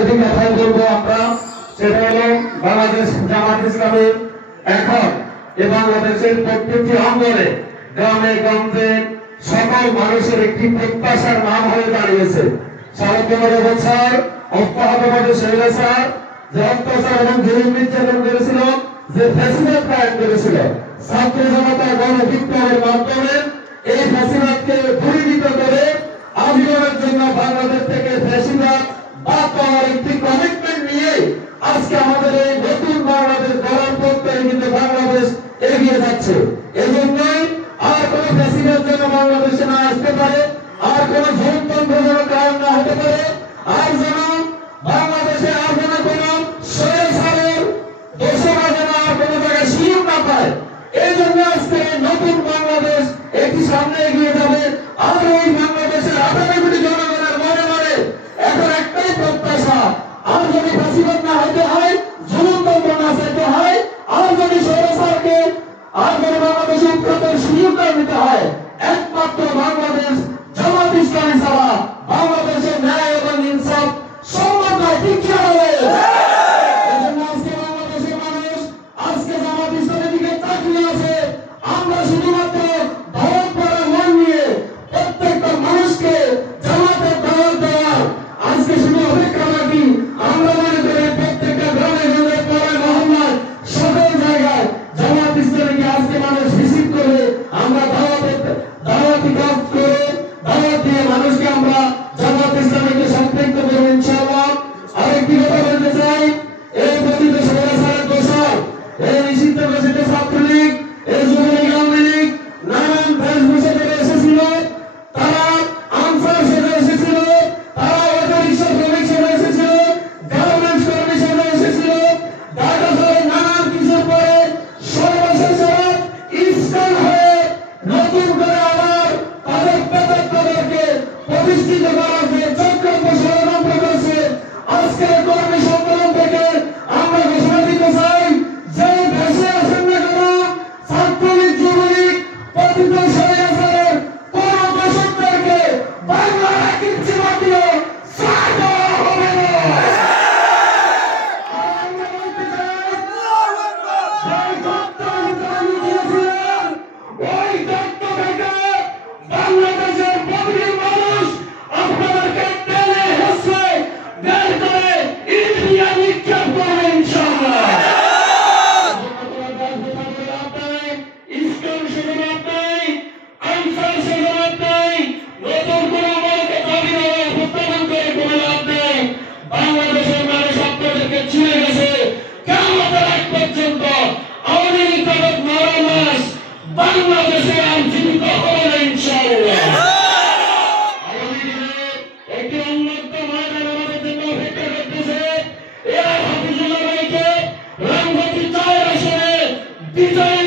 দুটি কথাই বলবো আমরা, সেটা হলো বাংলাদেশ জামাত ইসলামী এখন বাংলাদেশের প্রত্যেকটি অঙ্গনে গ্রামে গঞ্জে সকল মানুষের একটি প্রত্যাশার নাম হয়ে দাঁড়িয়েছে। সাড়ে 15 বছর অব্যাহতভাবে স্বৈরাচার যে অত্যাচার এবং জুলুম নির্যাতন করেছিল, যে ফ্যাসিবাদ কায়েম করেছিল, ছাত্র জনতা গণবিপ্লবের মাধ্যমে এই ফ্যাসিবাদকে দূরীভূত করে আজীবনের জন্য বাংলাদেশ থেকে ফ্যাসিবাদ বাদ দেওয়ার একটি কমিটমেন্ট নিয়ে আজকে আমাদের এই নতুন বাংলাদেশ গড়ার পথে কিন্তু বাংলাদেশ এগিয়ে যাচ্ছে। এজন্যই আর কোন ফ্যাসিবাদ যেন বাংলাদেশে না আসতে পারে, আর কোন জনতন্ত্র যেন কায়েম না হতে পারে, আর যেন বাংলাদেশে আর যেন কোন স্বৈরাচারের দোষরা যেন আর কোন জায়গায় সুযোগ না পায়। এই জন্য আজকে নতুন বাংলাদেশ একটি সামনে এগিয়ে যাবে। আর এই বাংলাদেশের 18 কোটি জনগণের মনে মনে এখন একটাই প্রত্যাশা, আর যদি ফ্যাসিবাদ না হতে হয়, জনতন্ত্র না চাইতে হয়, আর যদি স্বৈরাচারকে আর যদি বাংলাদেশে উৎখাতের সুযোগ নিতে হয়, একমাত্র বাংলাদেশ জামাত ইসলামী ছাড়া বাংলাদেশের ন্যায় এবং ইনসাফ সম্ভব নয়। ঠিক হবে। এজন্য আজকে বাংলাদেশের মানুষ আজকে জামাত ইসলামের দিকে তাকিয়ে আছে। আমরা শুধুমাত্র ধর্ম পড়া মন নিয়ে প্রত্যেকটা মানুষকে জামাতের দাওয়াত দেওয়ার আজকে শুধু অপেক্ষা রাখি। আমরা মনে করি প্রত্যেকটা গ্রামে গঞ্জে পাড়ায় মহল্লায় সকল জায়গায় জামাত ইসলামীকে আজকে মানুষ রিসিভ করে আমরা দাওয়াতি কাজ করে দাওয়াত দিয়ে মানুষকে আমরা জামাত ইসলামীকে সম্পৃক্ত করব ইনশাআল্লাহ। আরেকটি কথা বলতে চাই, এই পতিত স্বৈরাচারের দোষর, এই নিষিদ্ধ ঘোষিত ছাত্রলীগ, এই যুবলীগ, আওয়ামী লীগ নানান বেশভূষা করে এসেছিল, তারা আনসার সেজে এসেছিল, তারা অটোরিকশা শ্রমিক সেজে এসেছিল, গার্মেন্টস কর্মী সেজে এসেছিল, ঢাকা শহরে নানান কিছুর পরে সর্বশেষে ইসলাম হয়ে নতুন করে আবার তাদের তাদেরকে প্রতিষ্ঠিত করার যে চক্রান্ত ষড়যন্ত্র করছে, আজকের কর্মী সম্মেলন থেকে আমরা ঘোষণা দিতে চাই যে দেশে আসেন না কেন ছাত্রলীগ, যুবলীগ, পতিত স্বৈরাচারের কোন দোষকদেরকে বাংলার এক ইঞ্চি মাটিও ছাড় দেওয়া হবে না। আমরা বলতে চাই, সেই তত্ত্ব আমি দিয়েছিলাম, ওই তত্ত্ব থেকে বাংলাদেশের প্রতিটি মানুষ আপনাদেরকে টেনে হেসে বের করে ইন্ডিয়া নিক্ষেপ করবে ইনশাআল্লাহ। ইসলাম শুধুমাত্র আনসার শুধুমাত্র নতুন কোন আমাকে দাবি উত্থাপন করে কোনো লাভ নেই। বাংলাদেশের মানুষ আপনাদেরকে চিনে গেছে। কিয়ামতের আগ পর্যন্ত আওয়ামী লীগ তাদের মারা মাস বাংলাদেশে আর জীবিত হবে না ইনশাআল্লাহ। আওয়ামী লীগের একটি উন্মুক্ত ময়দান আমাদের জন্য অপেক্ষা করতেছে। এরা হাফিজুল্লাহ ভাইকে রামগতি 4 আসনে বিজয়